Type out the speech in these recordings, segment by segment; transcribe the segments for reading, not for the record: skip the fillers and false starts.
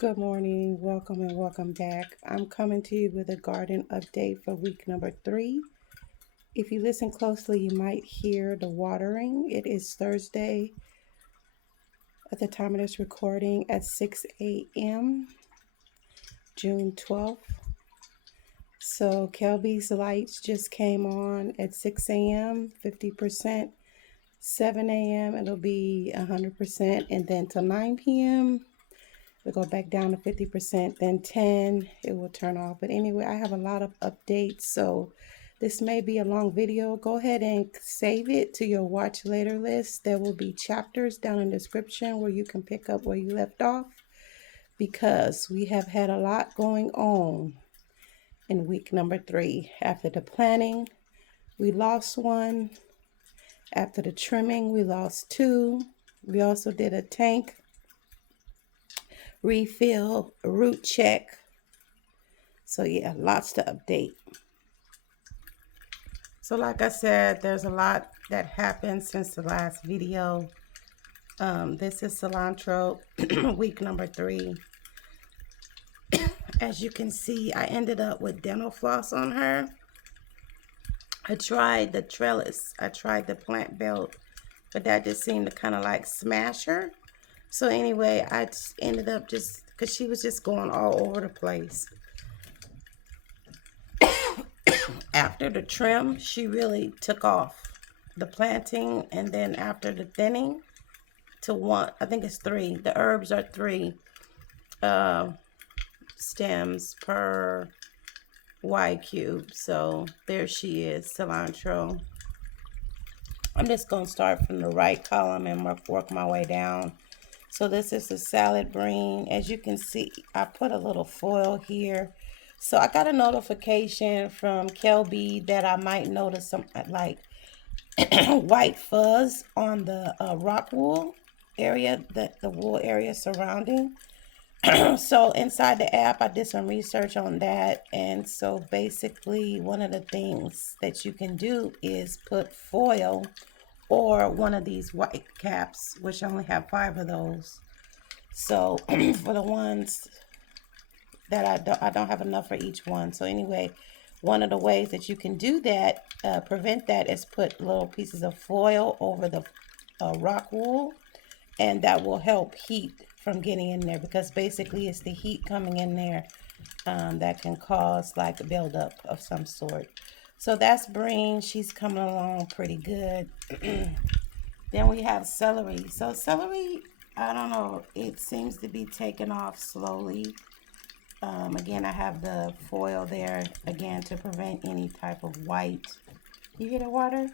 Good morning, welcome and welcome back. I'm coming to you with a garden update for week number 3. If you listen closely, you might hear the watering. It is Thursday at the time of this recording at 6 a.m., June 12th. So Kelby's lights just came on at 6 a.m., 50%. 7 a.m. it'll be 100%, and then till 9 p.m. We'll go back down to 50%, then 10, it will turn off. But anyway, I have a lot of updates, so this may be a long video. Go ahead and save it to your watch later list. There will be chapters down in the description where you can pick up where you left off, because we have had a lot going on in week number 3. After the planting, we lost 1. After the trimming, we lost 2. We also did a tank refill, root check. So yeah, lots to update. So like I said, there's a lot that happened since the last video. This is cilantro week number 3. As you can see, I ended up with dental floss on her. I tried the trellis, I tried the plant belt, but that just seemed to kind of like smash her. So anyway, I ended up just, because she was just going all over the place. After the trim, she really took off. The planting, and then after the thinning to 1, I think it's 3. The herbs are 3 stems per YCube. So there she is, cilantro. I'm just going to start from the right column and work my way down. So this is the salad green. As you can see, I put a little foil here. So I got a notification from Kelby that I might notice some like white fuzz on the rock wool area, the wool area surrounding. So inside the app, I did some research on that. And so basically one of the things that you can do is put foil or one of these white caps, which I only have 5 of those. So for the ones that I don't have enough for each one. So anyway, one of the ways that you can do that, prevent that, is put little pieces of foil over the rock wool, and that will help heat from getting in there, because basically it's the heat coming in there that can cause like a buildup of some sort. So that's Breen. She's coming along pretty good. Then we have celery. So celery, I don't know, it seems to be taking off slowly. Again, I have the foil there, again, to prevent any type of white. You hear the water?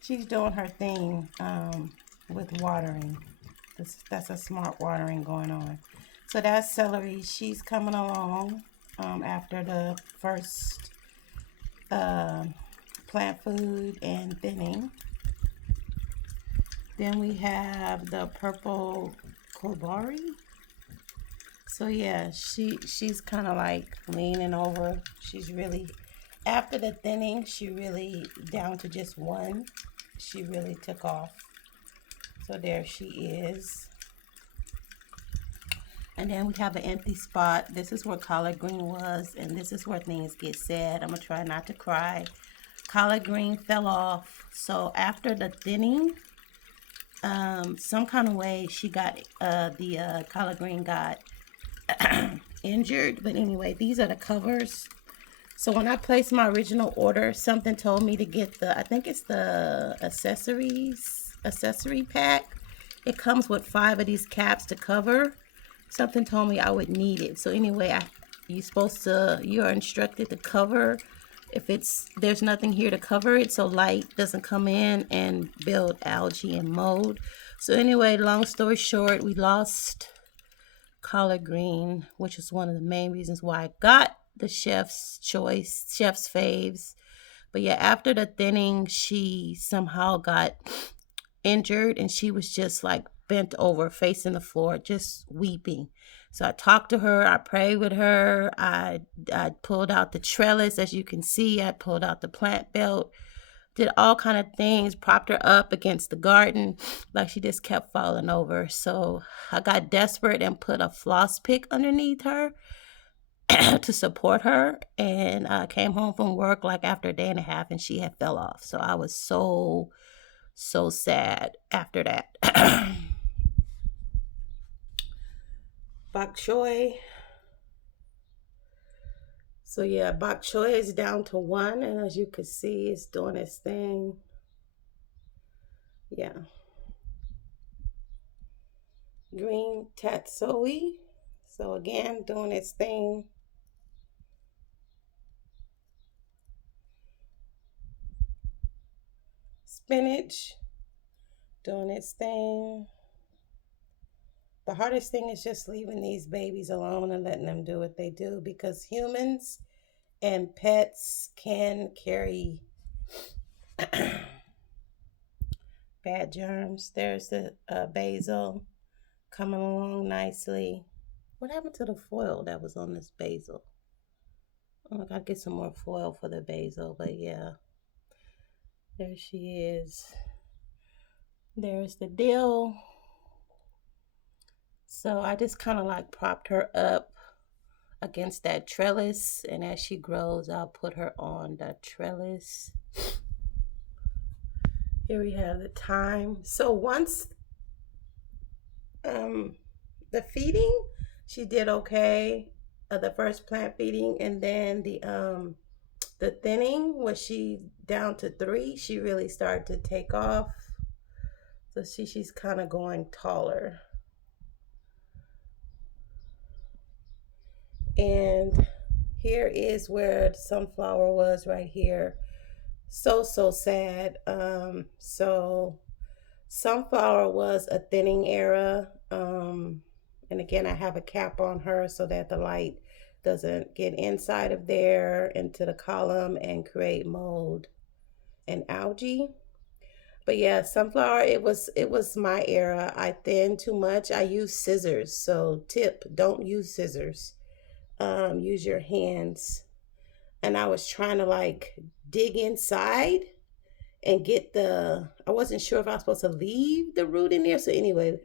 She's doing her thing with watering. That's a smart watering going on. So that's celery. She's coming along after the first plant food and thinning. Then we have the purple kobari. So yeah, she's kind of like leaning over. She's really, after the thinning, she really down to just 1. She really took off. So there she is. And then we have an empty spot. This is where collard green was, and this is where things get sad. I'm gonna try not to cry. Collard green fell off. So after the thinning, some kind of way she got the collard green got injured. But anyway, these are the covers. So when I placed my original order, something told me to get the, I think it's the accessory pack. It comes with 5 of these caps to cover. Something told me I would need it. So anyway, you're instructed to cover if there's nothing here to cover it, so light doesn't come in and build algae and mold. So anyway, long story short, we lost collard green, which is one of the main reasons why I got the chef's faves. But yeah, after the thinning, she somehow got injured, and she was just like bent over facing the floor, just weeping. So I talked to her, I prayed with her, I pulled out the trellis. As you can see, I pulled out the plant belt. did all kind of things, propped her up against the garden, like she just kept falling over. So I got desperate and put a floss pick underneath her to support her. And I came home from work like after a day and a half, and she had fell off. So I was so sad after that. Bok choy. So yeah, bok choy is down to 1, and as you can see, it's doing its thing. Yeah. Green tatsoi. So again, doing its thing. Spinach, doing its thing. The hardest thing is just leaving these babies alone and letting them do what they do, because humans and pets can carry bad germs. There's the basil coming along nicely. What happened to the foil that was on this basil? Oh, I gotta get some more foil for the basil, but yeah, there she is. There's the dill. So I just kind of like propped her up against that trellis, and as she grows, I'll put her on the trellis. Here we have the thyme. So once the feeding, she did okay. The first plant feeding, and then the thinning, was she down to 3, she really started to take off. So she's kind of going taller. And here is where the sunflower was, right here. So sad. So sunflower was a thinning era. And again, I have a cap on her so that the light doesn't get inside of there into the column and create mold and algae. But yeah, sunflower, it was my era. I thinned too much. I used scissors. So tip, don't use scissors. Use your hands. And I was trying to like dig inside and get I wasn't sure if I was supposed to leave the root in there. So anyway,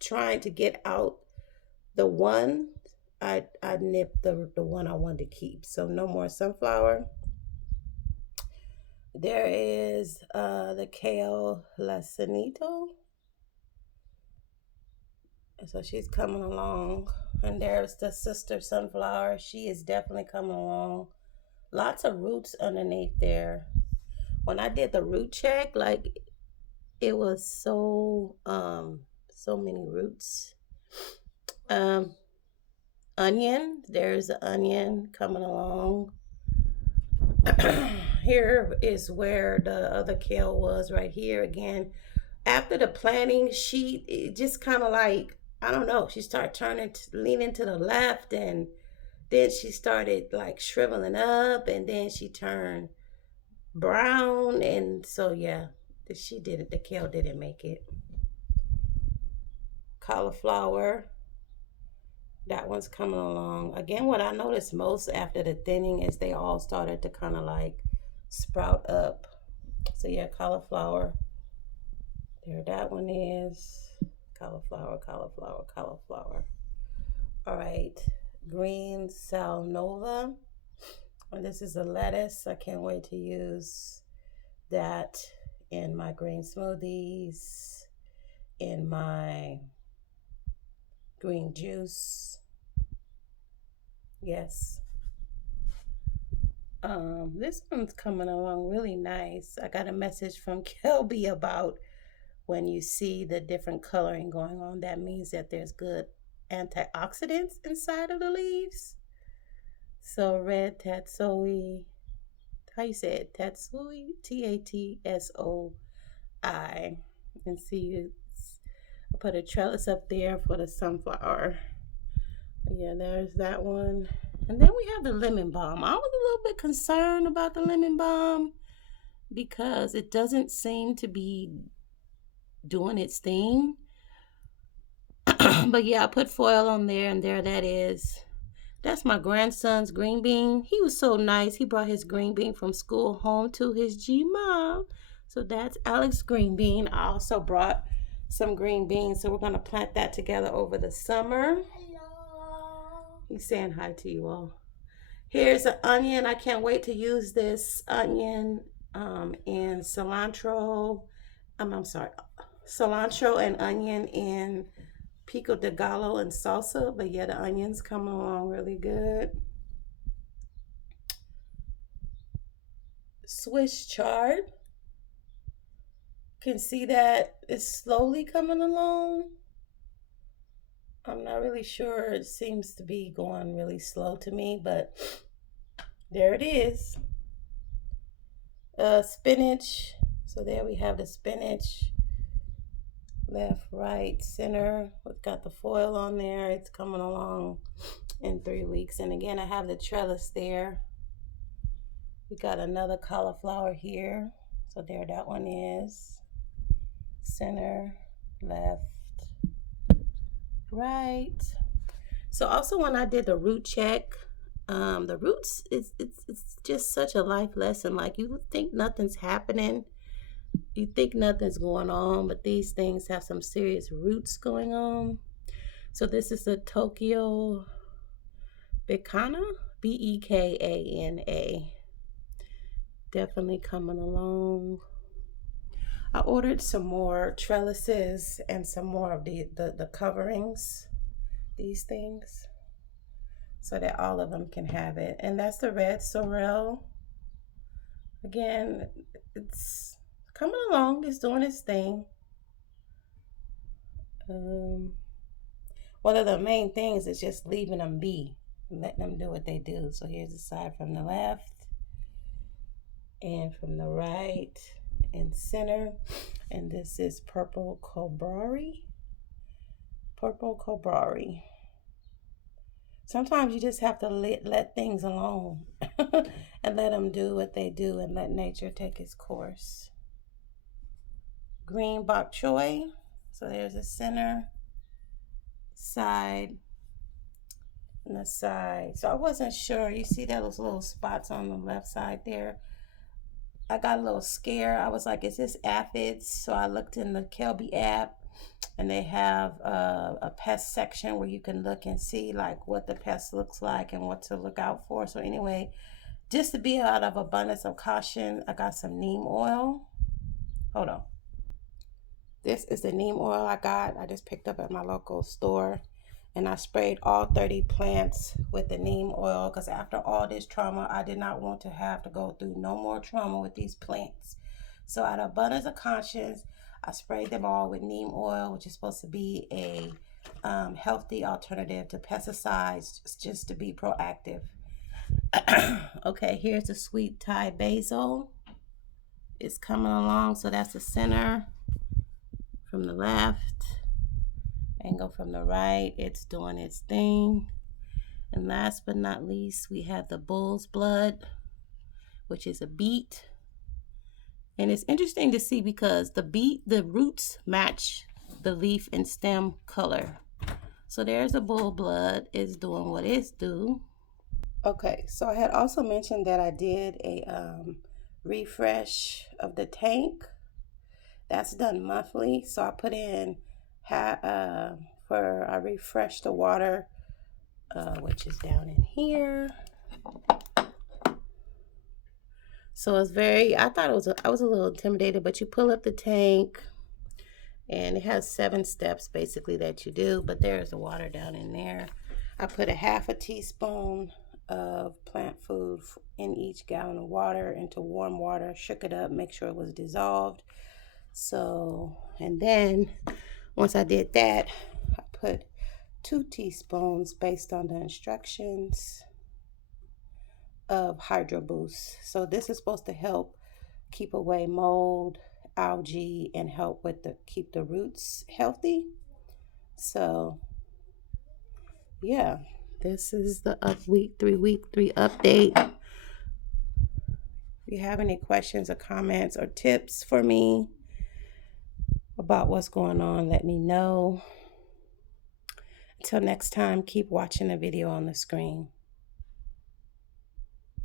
trying to get out the one, I nipped the one I wanted to keep. So no more sunflower. There is the kale lasanito. So she's coming along. And there's the sister sunflower. She is definitely coming along. Lots of roots underneath there. When I did the root check, like it was so many roots. Um Onion, there's an onion coming along. Here is where the other kale was, right here again. After the planting, she just kind of like, I don't know, she started leaning to the left, and then she started like shriveling up, and then she turned brown, and so yeah, the kale didn't make it. Cauliflower, that one's coming along. Again, what I noticed most after the thinning is they all started to kind of like sprout up. So yeah, cauliflower. There that one is. Cauliflower, cauliflower, cauliflower. All right. Green salnova. And this is a lettuce. I can't wait to use that in my green smoothies, in my green juice. Yes. This one's coming along really nice. I got a message from Kelby about when you see the different coloring going on, that means that there's good antioxidants inside of the leaves. So red tatsoi, how you say it? Tatsoi, Tatsoi. And see, I put a trellis up there for the sunflower. Yeah, there's that one. And then we have the lemon balm. I was a little bit concerned about the lemon balm because it doesn't seem to be doing its thing. But yeah, I put foil on there, and there that is. That's my grandson's green bean. He was so nice. He brought his green bean from school home to his G mom. So that's Alex green bean. I also brought some green beans. So we're going to plant that together over the summer. Hello. He's saying hi to you all. Here's an onion. I can't wait to use this onion and cilantro. I'm sorry. Cilantro and onion in pico de gallo and salsa, but yeah, the onions come along really good. Swiss chard. Can see that it's slowly coming along. I'm not really sure. It seems to be going really slow to me, but there it is. Spinach. So there we have the spinach. Left, right, center. We've got the foil on there. It's coming along in 3 weeks. And again, I have the trellis there. We got another cauliflower here. So there that one is. Center, left, right. So also when I did the root check, the roots, it's just such a life lesson. Like, you think nothing's happening. You think nothing's going on, but these things have some serious roots going on. So this is the Tokyo Bekana, Bekana. Definitely coming along. I ordered some more trellises and some more of the coverings, these things, so that all of them can have it. And that's the red sorrel. Again, it's coming along, it's doing its thing. One of the main things is just leaving them be and letting them do what they do. So here's the side from the left and from the right and center. And this is purple cobrari. Purple cobrari. Sometimes you just have to let things alone and let them do what they do and let nature take its course. Green bok choy. So there's the center, side, and the side. So I wasn't sure. You see those little spots on the left side there? I got a little scared. I was like, is this Aphid? So I looked in the Kelby app, and they have a pest section where you can look and see like what the pest looks like and what to look out for. So anyway, just to be out of abundance of caution, I got some neem oil. Hold on. This is the neem oil I got. I just picked up at my local store. And I sprayed all 30 plants with the neem oil because after all this trauma, I did not want to have to go through no more trauma with these plants. So out of abundance of conscience, I sprayed them all with neem oil, which is supposed to be a healthy alternative to pesticides, just to be proactive. Okay, here's the sweet Thai basil. It's coming along, so that's the center from the left. And go from the right. It's doing its thing. And last but not least, we have the bull's blood, which is a beet. And it's interesting to see because the roots match the leaf and stem color. So there's a bull blood. It's doing what it's due. Okay, so I had also mentioned that I did a refresh of the tank. That's done monthly. So I put in I refreshed the water, which is down in here. So it's I thought I was a little intimidated, but you pull up the tank and it has 7 steps basically that you do, but there's the water down in there. I put a half a teaspoon of plant food in each gallon of water into warm water, shook it up, make sure it was dissolved. So, and then once I did that, I put 2 teaspoons based on the instructions of Hydro Boost. So this is supposed to help keep away mold, algae, and help with keep the roots healthy. So yeah, this is the week 3 update. If you have any questions or comments or tips for me about what's going on, let me know. Until next time, keep watching the video on the screen.